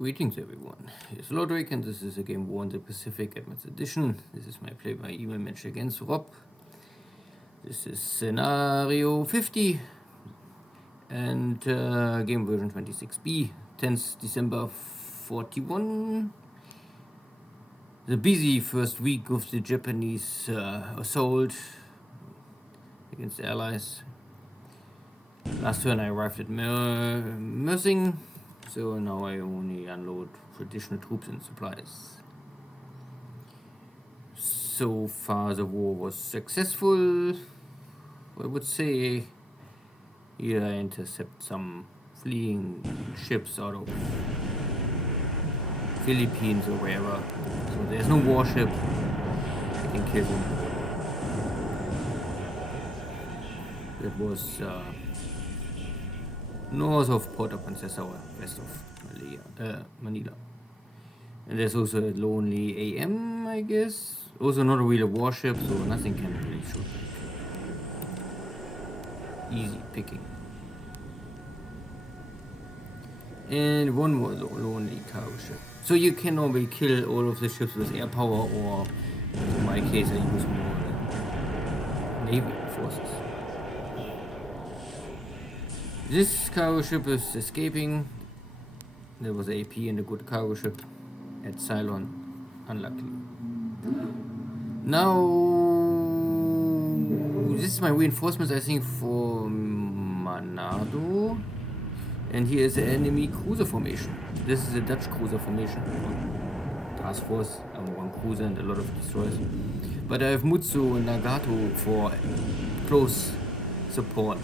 Greetings everyone, here's Lodrik and this is a Game War in the Pacific Advanced Edition. This is my play-by-email match against Rob. This is scenario 50 and game version 26B, 10th December 41. The busy first week of the Japanese assault against the Allies. Last turn I arrived at Mersing. So now I only unload traditional troops and supplies. So far the war was successful. I would say here I intercept some fleeing ships out of Philippines or wherever. So there's no warship. I can kill them. That was north of Port of Princesa, west of Manila. And there's also a lonely AM, I guess. Also not a real warship, so nothing can really shoot back. Easy picking. And one more lonely cargo ship. So you can normally kill all of the ships with air power, or in my case I use more naval forces. This cargo ship is escaping. There was AP and a good cargo ship at Ceylon, unluckily. Now, this is my reinforcements, I think, for Manado. And here is the enemy cruiser formation. This is a Dutch cruiser formation. Task force, one cruiser and a lot of destroyers. But I have Mutsu and Nagato for close support.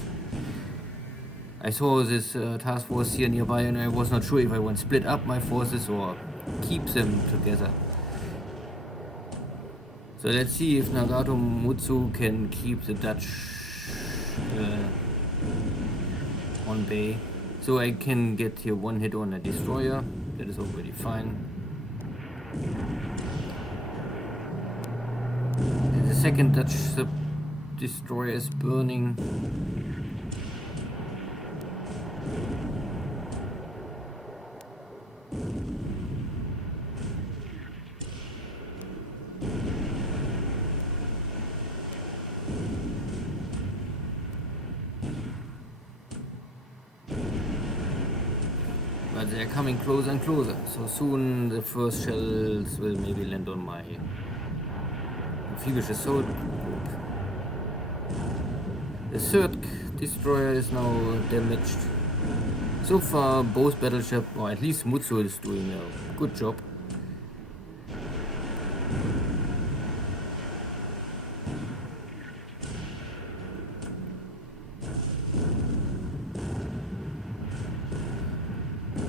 I saw this task force here nearby and I was not sure if I want to split up my forces or keep them together. So let's see if Nagato Mutsu can keep the Dutch on bay. So I can get here one hit on a destroyer. That is already fine. And the second Dutch destroyer is burning. But they're coming closer and closer, so soon the first shells will maybe land on my Amphibious assault group. The third destroyer is now damaged. So far both battleships, or at least Mutsu, is doing a good job.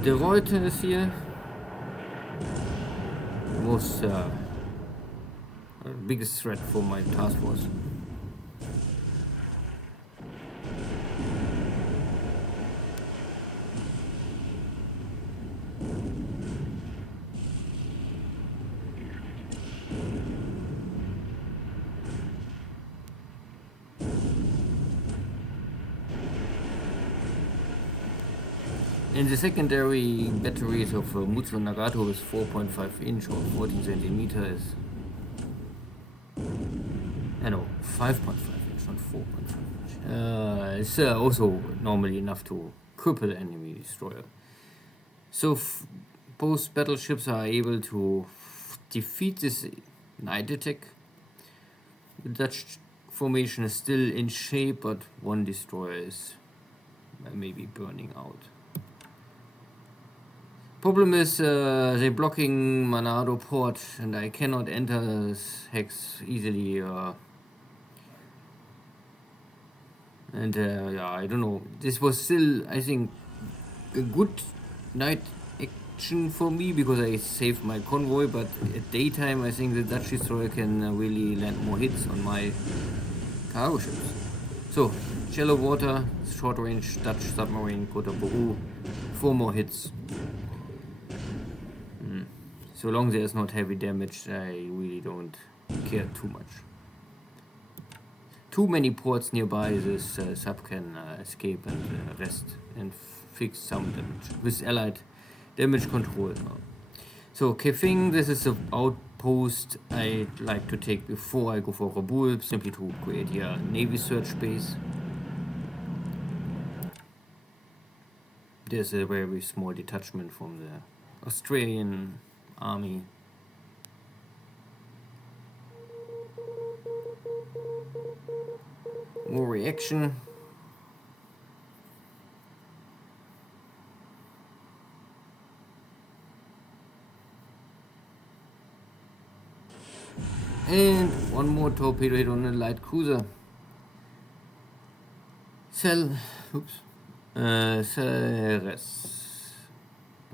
The Reuter is here. Most biggest threat for my task force. And the secondary batteries of Mutsu Nagato is 4.5 inch or 14 centimeters. No, 5.5 inch, not 4.5 inch. It's also normally enough to cripple enemy destroyer. So both battleships are able to defeat this night attack. The Dutch formation is still in shape, but one destroyer is maybe burning out. Problem is they're blocking Manado port and I cannot enter this hex easily. Yeah, I don't know. This was still, I think, a good night action for me because I saved my convoy, but at daytime I think the Dutch destroyer can really land more hits on my cargo ships. So, shallow water, short range Dutch submarine, Kota Boru, 4 more hits. So long there's not heavy damage, I really don't care too much. Too many ports nearby, this sub can escape and rest and fix some damage. With allied Damage control now. So Kefing, this is the outpost I'd like to take before I go for Rabul, simply to create here a Navy search base. There's a very small detachment from the Australian army. More reaction. And one more torpedo hit on a light cruiser. Ceres.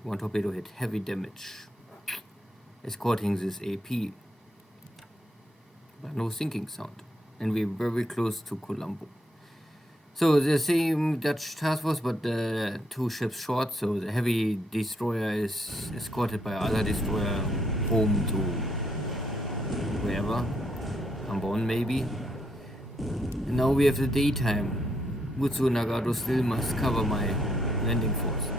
One torpedo hit, heavy damage. Escorting this AP. But no sinking sound. And we're very close to Colombo. So the same Dutch task force, but 2 ships short. So the heavy destroyer is escorted by other destroyer home to wherever, Ambon maybe. And now we have the daytime. Mutsu Nagato still must cover my landing force.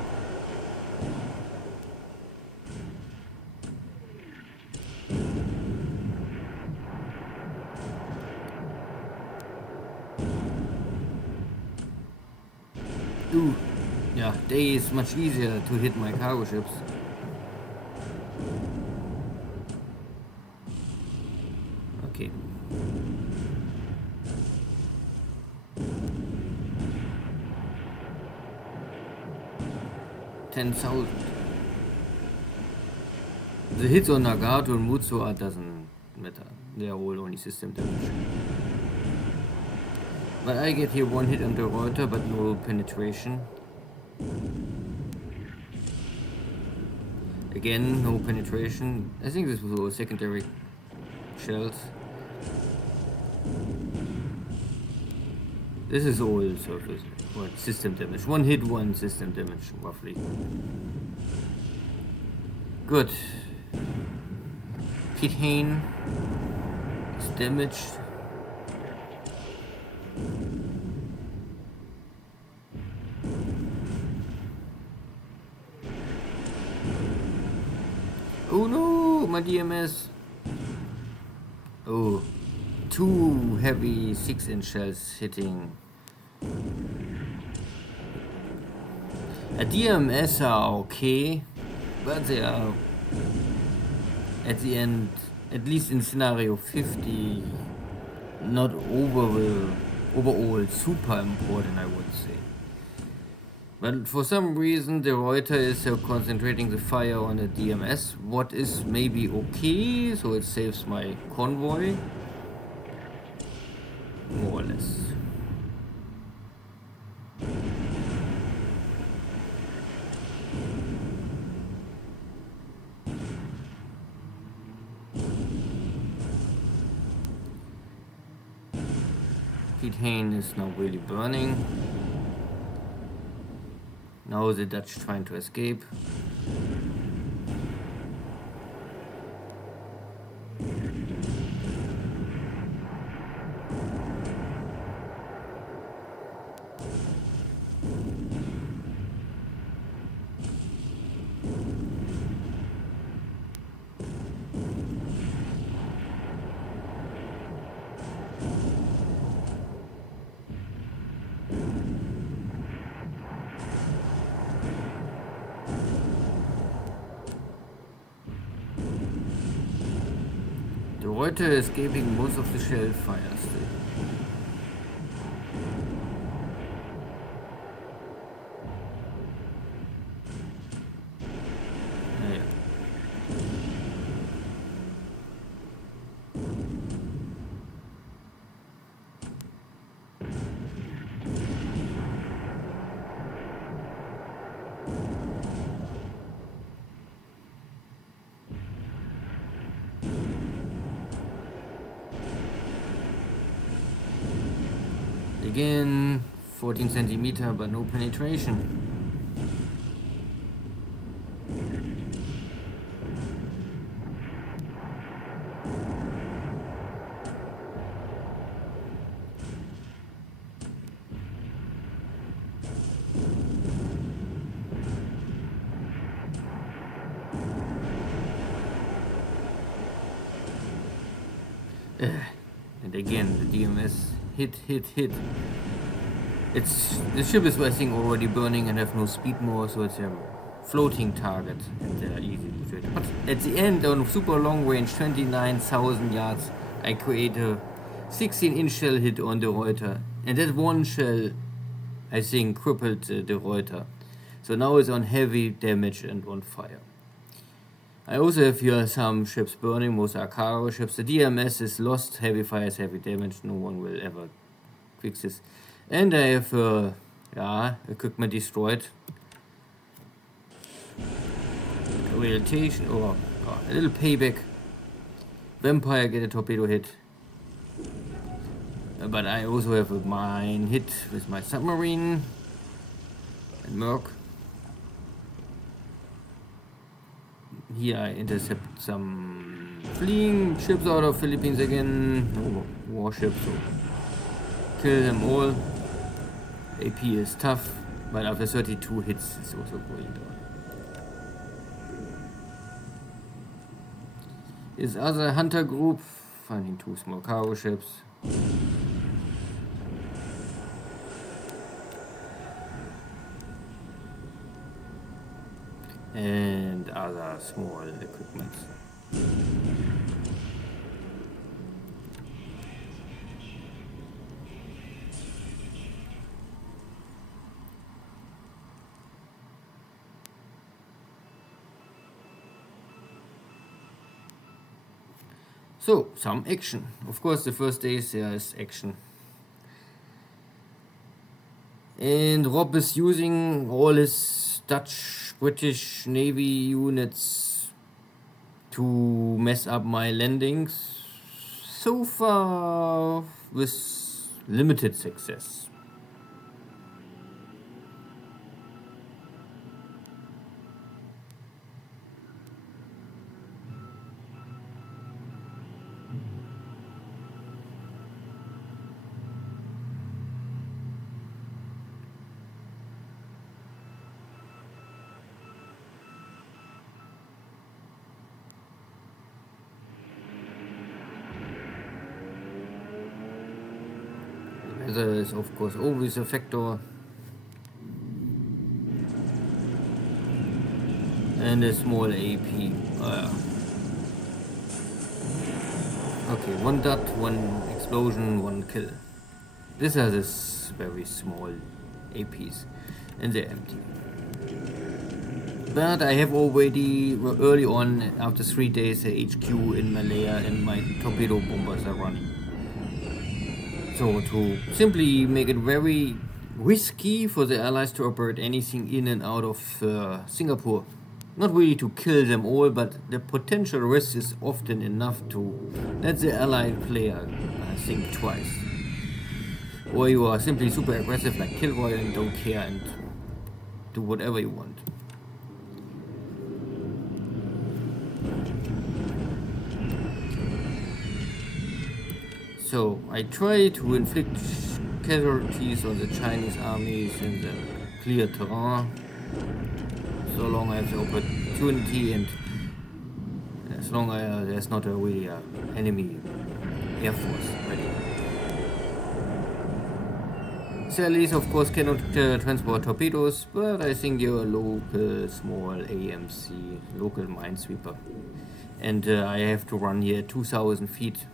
Ooh, yeah, day is much easier to hit my cargo ships. Okay. 10,000. The hits on Nagato and Mutsu doesn't matter. They are all only system damage. But I get here 1 hit on the rotor, but no penetration. Again, no penetration. I think this was all secondary shells. This is all surface. What, system damage. 1 hit, 1 system damage, roughly. Good. Kithane is damaged. Oh no, my DMS. Oh, 2 heavy 6-inch shells hitting. A DMS are okay, but they are at the end, at least in scenario 50, not overall super important, I would say. But for some reason the Reuter is concentrating the fire on a DMS, what is maybe okay, so it saves my convoy, more or less. Kithane is now really burning. Now the Dutch trying to escape. The Reuter is escaping most of the shell fire still. Again, 14 centimeter, but no penetration. And again, the DMS hit. The ship is, I think, already burning and have no speed more, so it's a floating target and they're easily traded. But at the end, on super long range, 29,000 yards, I create a 16-inch shell hit on the Reuter, and that one shell, I think, crippled the Reuter. So now it's on heavy damage and on fire. I also have here some ships burning, most are cargo ships. The DMS is lost, heavy fires, heavy damage, no one will ever fix this. And I have equipment destroyed. Orientation, or a little payback. Vampire get a torpedo hit. But I also have a mine hit with my submarine. And Merc. Here I intercept some fleeing ships out of Philippines again. No warships, so kill them all. AP is tough, but after 32 hits it's also going down. This other hunter group, finding 2 small cargo ships. And other small equipment. So, some action. Of course, the first days there is action. And Rob is using all his Dutch, British Navy units to mess up my landings. So far, with limited success. Weather is of course always a factor. And a small AP. Okay, 1 dot, 1 explosion, 1 kill. This has this very small APs and they're empty. But I have already early on, after 3 days, a HQ in Malaya and my torpedo bombers are running. So to simply make it very risky for the Allies to operate anything in and out of Singapore. Not really to kill them all, but the potential risk is often enough to let the Allied player think twice. Or you are simply super aggressive like Kilroy and don't care and do whatever you want. So I try to inflict casualties on the Chinese armies in the clear terrain, so long I have the opportunity and as long as there's not a really enemy air force ready. Sallies of course cannot transport torpedoes, but I think your local small AMC, local minesweeper. And I have to run here 2,000 feet.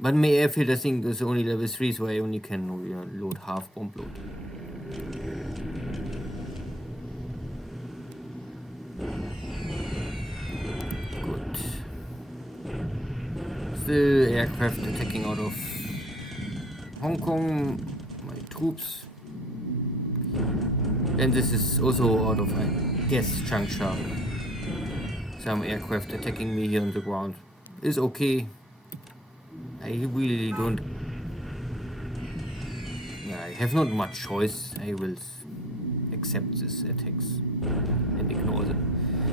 But my airfield I think is only level 3, so I only can load half bomb load. Good. Still aircraft attacking out of Hong Kong, my troops. And this is also out of, I guess, Changsha. Some aircraft attacking me here on the ground. Is okay. I really don't. I have not much choice. I will accept these attacks and ignore them.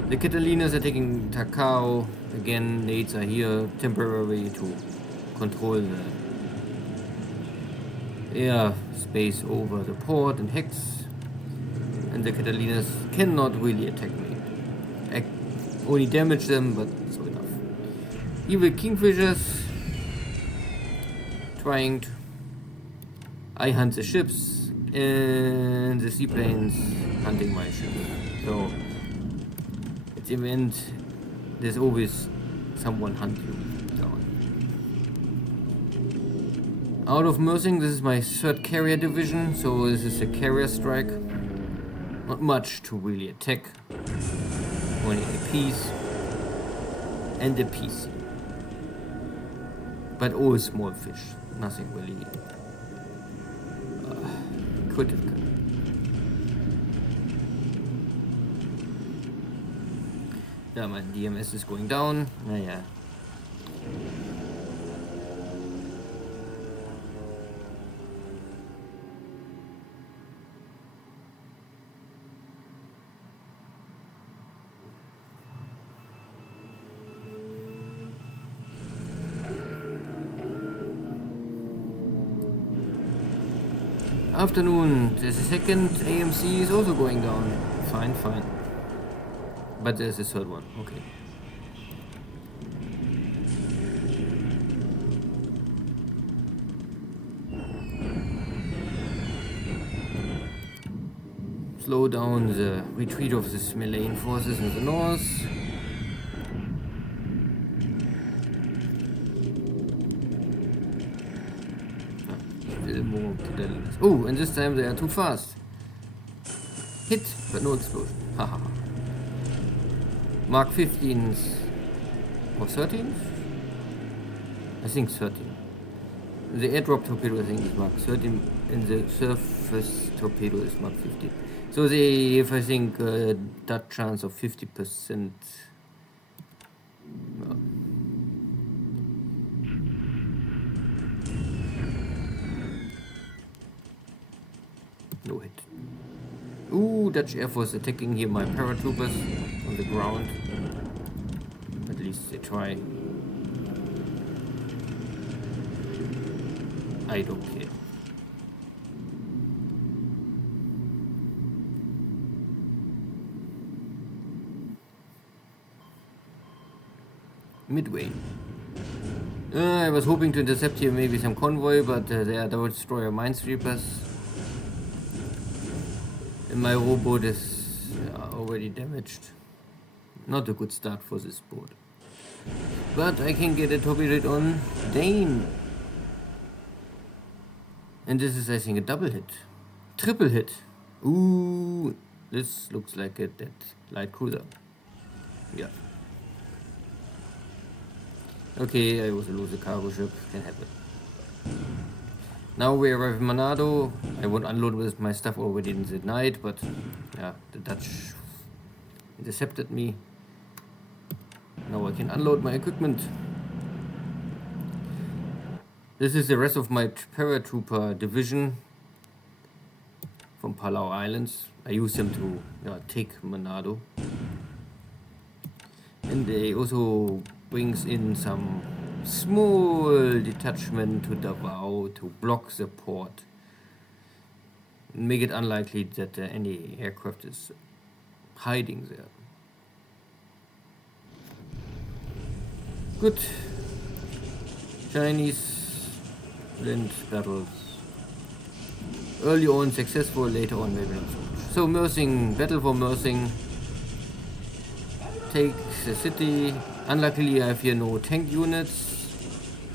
The Catalinas are taking Takao. Again, nades are here temporarily to control the air space over the port and Hex. And the Catalinas cannot really attack me. I only damage them, but so enough. Evil Kingfishers. trying to... I hunt the ships, and the seaplanes hunting my ships. So, at the end, there's always someone hunt you down. Out of Mersing, this is my 3rd carrier division, so this is a carrier strike. Not much to really attack. Only APs and a PC. But all small fish, nothing really critical. Yeah, my DMS is going down. Naja. Afternoon, the 2nd AMC is also going down. Fine, fine. But there's a 3rd one, okay. Slow down the retreat of the Malayan forces in the north. Oh, and this time they are too fast. Hit, but no explosion. Haha. Mark 15s or 13s? I think 13. The airdrop torpedo I think is Mark 13 and the surface torpedo is Mark 15. So they have I think that chance of 50%. No hit. Ooh, Dutch Air Force attacking here my paratroopers on the ground. At least they try. I don't care. Midway. I was hoping to intercept here maybe some convoy, but they are destroyer minesweepers. And my rowboat is already damaged. Not a good start for this boat. But I can get a torpedo on Dane. And this is I think a double hit. Triple hit. Ooh, this looks like a dead light cruiser. Yeah. Okay, I also lose a cargo ship. Can happen. Now we arrive in Manado. I won't unload with my stuff already in the night, but yeah, the Dutch intercepted me. Now I can unload my equipment. This is the rest of my paratrooper division from Palau Islands. I use them to take Manado. And they also brings in some small detachment to Davao to block the port. Make it unlikely that any aircraft is hiding there. Good. Chinese land battles. Early on successful, later on maybe not so much. So Mersing, battle for Mersing. Take the city. Unluckily I have here no tank units,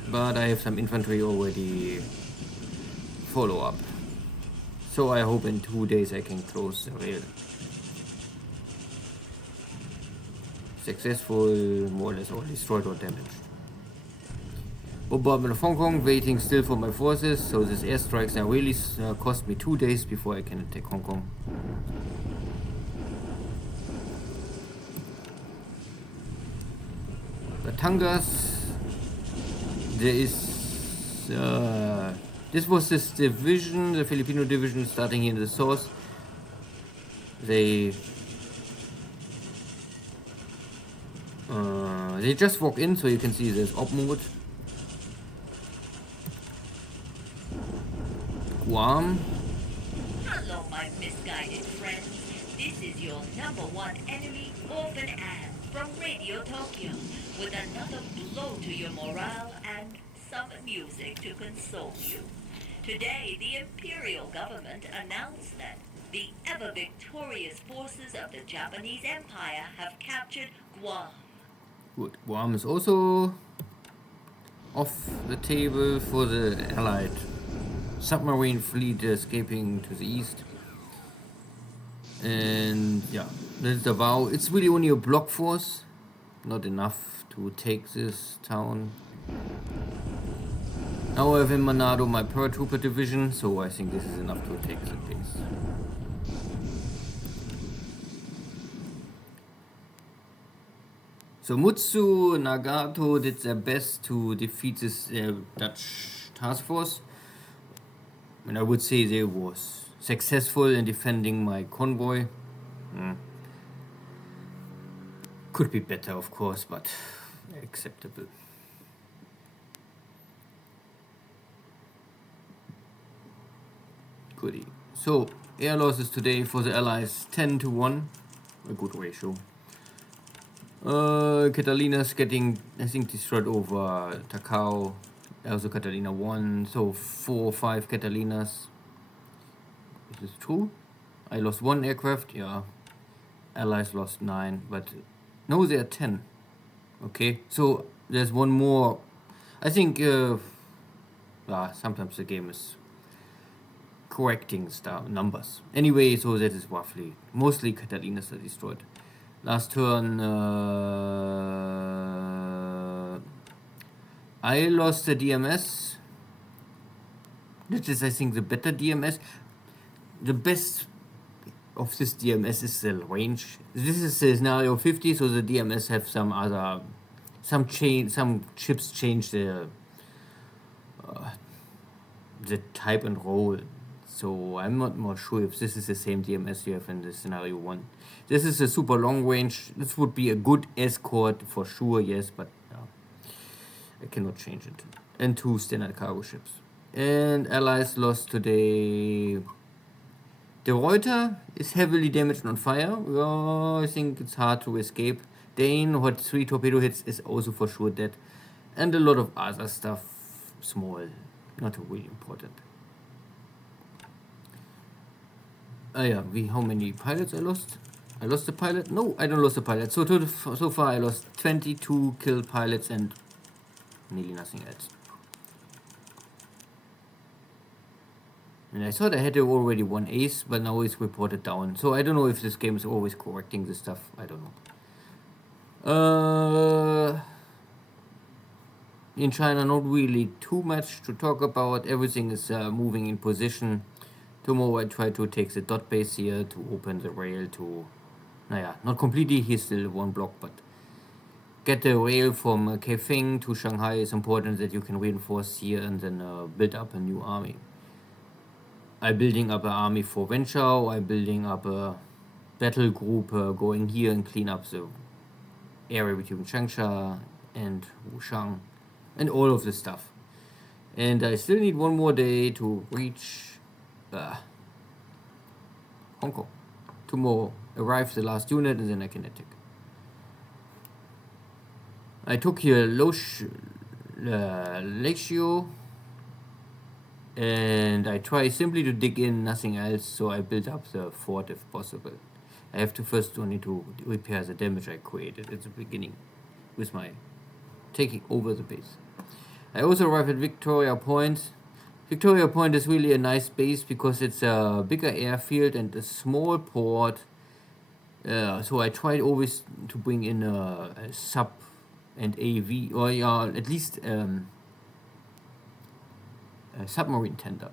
but I have some infantry already follow up. So I hope in 2 days I can close the rail. Successful, more or less all destroyed or damaged. Bombardment of Hong Kong, waiting still for my forces, so these airstrikes now really cost me 2 days before I can attack Hong Kong. Batangas, there is this was this division, the Filipino division starting here in the south. They just walk in, so you can see there's op mode. Guam. Hello, my misguided friends. This is your #1 enemy, Orphan Anne, from Radio Tokyo, with another blow to your morale and some music to console you. Today, the Imperial government announced that the ever-victorious forces of the Japanese Empire have captured Guam. Good. Guam is also off the table for the Allied submarine fleet escaping to the east. And yeah, that's the vow. It's really only a block force, not enough to take this town. Now I have in Manado my paratrooper division, so I think this is enough to take the base. So Mutsu Nagato did their best to defeat this Dutch task force. And I would say they was successful in defending my convoy. Could be better, of course, but acceptable. Goodie. So, air losses today for the Allies 10-1, a good ratio. Catalina's getting, I think, destroyed over Takao. Also Catalina 1, so 4 or 5 Catalinas. Is this true? I lost 1 aircraft, yeah. Allies lost 9, but no, they are 10. Okay, so there's one more. I think sometimes the game is correcting numbers. Anyway, so that is roughly, mostly Catalinas are destroyed. Last turn, I lost the DMS. This is, I think, the better DMS. The best of this DMS is the range. This is the scenario 50, so the DMS have some chips change the type and role. So I'm not more sure if this is the same DMS you have in the scenario 1. This is a super long range. This would be a good escort for sure, yes, but I cannot change it. And 2 standard cargo ships. And Allies lost today. The Reuter is heavily damaged on fire. Oh, I think it's hard to escape. Dane, who had 3 torpedo hits, is also for sure dead. And a lot of other stuff, small, not really important. How many pilots I lost? I lost the pilot? No, I don't lose the pilot. So far I lost 22 killed pilots and nearly nothing else. And I thought I had already 1 ace, but now it's reported down. So I don't know if this game is always correcting this stuff. I don't know. In China, not really too much to talk about. Everything is moving in position. Tomorrow I try to take the dot base here to open the rail to, not completely, he's still 1 block, but get the rail from Kaifeng to Shanghai is important, that you can reinforce here and then build up a new army. I'm building up an army for Wenchao. I'm building up a battle group going here and clean up the area between Changsha and Wushang and all of this stuff. And I still need 1 more day to reach Hong Kong. Tomorrow arrives the last unit and then I can attack. I took here Leixio and I try simply to dig in, nothing else, so I build up the fort if possible. I have to first need to repair the damage I created at the beginning with my taking over the base. I also arrived at Victoria Point. Victoria Point is really a nice base because it's a bigger airfield and a small port. So I tried always to bring in a sub and AV, or at least a submarine tender.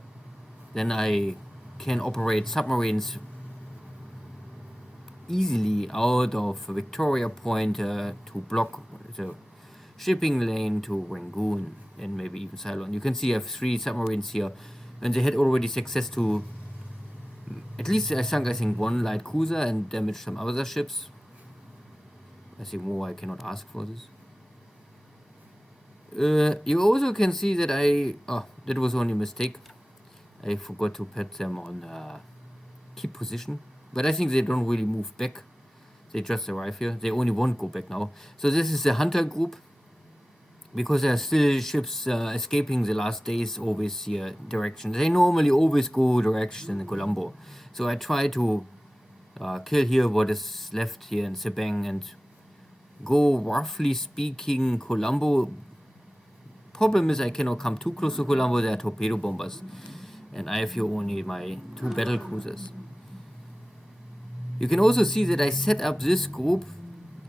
Then I can operate submarines easily out of Victoria Point to block the shipping lane to Rangoon and maybe even Ceylon. You can see I have 3 submarines here, and they had already success to, at least I think 1 light cruiser and damaged some other ships. I think more I cannot ask for this. You also can see that that was only a mistake. I forgot to put them on keep position, but I think they don't really move back. They just arrive here. They only won't go back now. So this is the hunter group. because there are still ships escaping the last days always here direction. They normally always go direction in Colombo. So I try to kill here what is left here in Sebang and go, roughly speaking, Colombo. Problem is I cannot come too close to Colombo. There are torpedo bombers, and I have here only my 2 battle cruisers. You can also see that I set up this group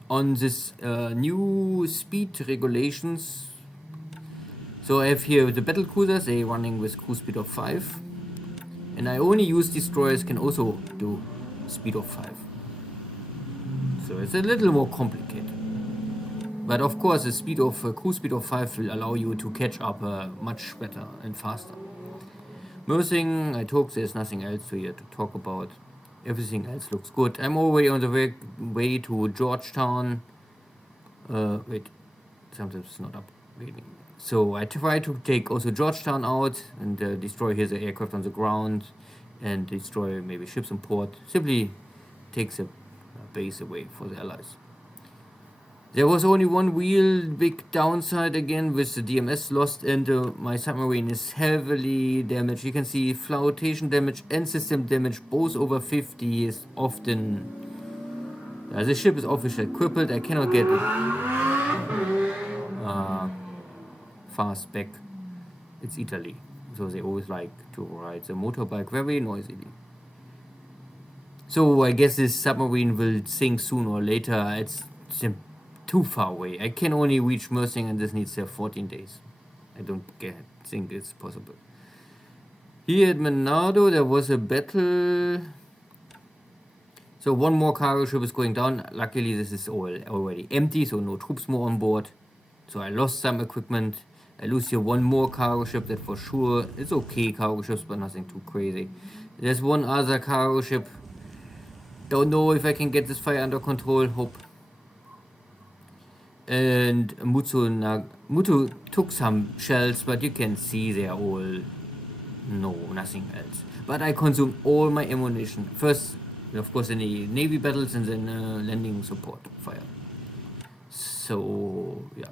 on this new speed regulations. So I have here the battle cruisers, they running with cruise speed of 5, and I only use destroyers can also do speed of 5. So it's a little more complicated. But of course, the speed of cruise speed of 5 will allow you to catch up much better and faster. Mersing, I talked, there's nothing else here to talk about. Everything else looks good. I'm already on the way to Georgetown. Wait, sometimes it's not upgrading. So I try to take also Georgetown out and destroy here the aircraft on the ground and destroy maybe ships in port. Simply takes a base away for the Allies. There was only one real big downside again with the DMS lost, and my submarine is heavily damaged. You can see flotation damage and system damage both over 50 is often. The ship is officially crippled. I cannot get it fast back. It's Italy, so they always like to ride the motorbike very noisily. So I guess this submarine will sink sooner or later. It's too far away. I can only reach Mersing, and this needs 14 days. I don't think it's possible. Here at Manado there was a battle. So one more cargo ship is going down. Luckily this is all already empty, so no troops more on board. So I lost some equipment. I lose here one more cargo ship, that for sure. It's okay cargo ships, but nothing too crazy. There's one other cargo ship. Don't know if I can get this fire under control. Hope. And Mutu took some shells, but you can see they are all nothing else. But I consumed all my ammunition. First, of course, in the Navy battles, and then landing support fire. So, yeah.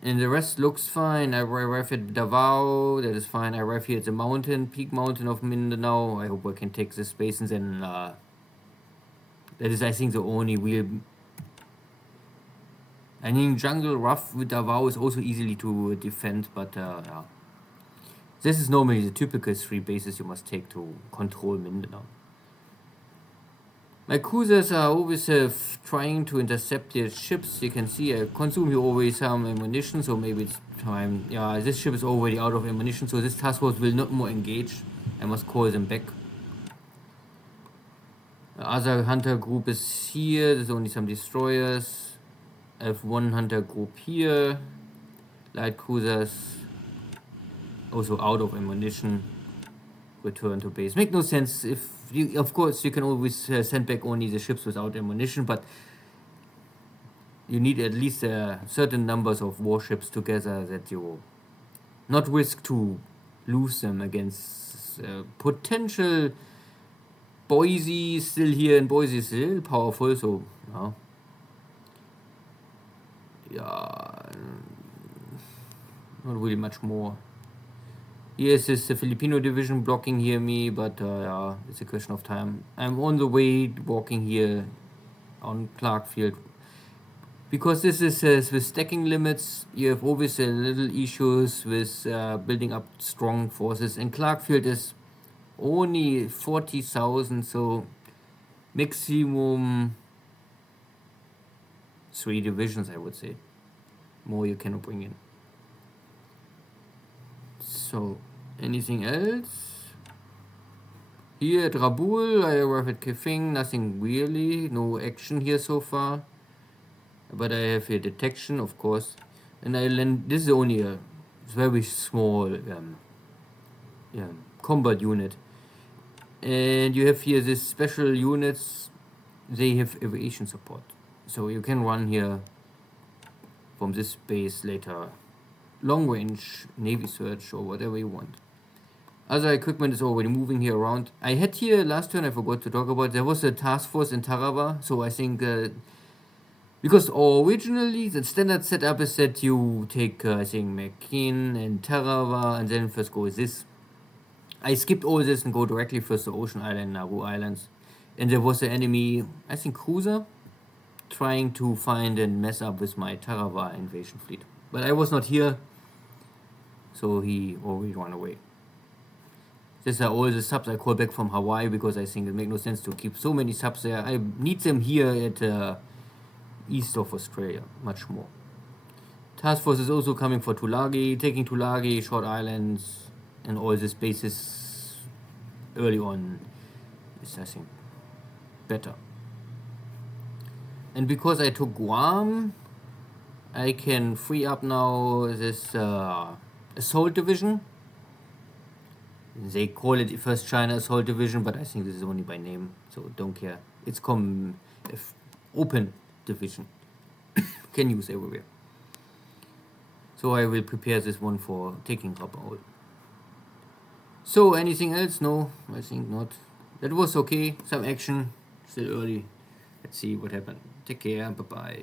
And the rest looks fine. I arrive at Davao, that is fine. I arrive here at the peak mountain of Mindanao. I hope I can take this space, and then that is, I think, the only real. I mean, jungle rough with Davao is also easily to defend, but yeah. This is normally the typical 3 bases you must take to control Mindanao. My cruisers are always trying to intercept their ships. You can see I consume here always some ammunition, so maybe it's time. Yeah, this ship is already out of ammunition, so this task force will not more engage. I must call them back. The other hunter group is here. There's only some destroyers. I have one hunter group here. Light cruisers also out of ammunition. Return to base. Make no sense. If you, of course, you can always send back only the ships without ammunition, but you need at least certain numbers of warships together that you not risk to lose them against potential. Boise still here, and Boise is still powerful, so yeah, not really much more. Yes, it's the Filipino division blocking here me, but yeah, it's a question of time. I'm on the way walking here on Clark Field. Because this is with stacking limits, you have always little issues with building up strong forces. And Clark Field is only 40,000, so maximum 3 divisions, I would say. More you cannot bring in. So, anything else? Here at Rabul, I arrive at Kefeng, nothing really, no action here so far. But I have here detection, of course. And I land, this is only a very small combat unit. And you have here these special units, they have aviation support. So you can run here from this base later. Long range Navy search or whatever you want. Other equipment is already moving here around. I had here last turn, I forgot to talk about, there was a task force in Tarawa, so I think Because originally the standard setup is that you take, I think, McKean and Tarawa, and then first go with this. I skipped all this and go directly first to Ocean Island, Nauru Islands. And there was an enemy, I think cruiser, trying to find and mess up with my Tarawa invasion fleet. But I was not here, so he already ran away. These are all the subs I call back from Hawaii because I think it makes no sense to keep so many subs there. I need them here at east of Australia, much more. Task force is also coming for Tulagi, taking Tulagi, short islands, and all these bases early on is, I think, better. And because I took Guam, I can free up now this assault division. They call it first China assault division, but I think this is only by name, so don't care. It's open division. Can use everywhere. So I will prepare this one for taking Rabaul. So anything else? No, I think not. That was okay. Some action. Still early. Let's see what happened. Take care. Bye-bye.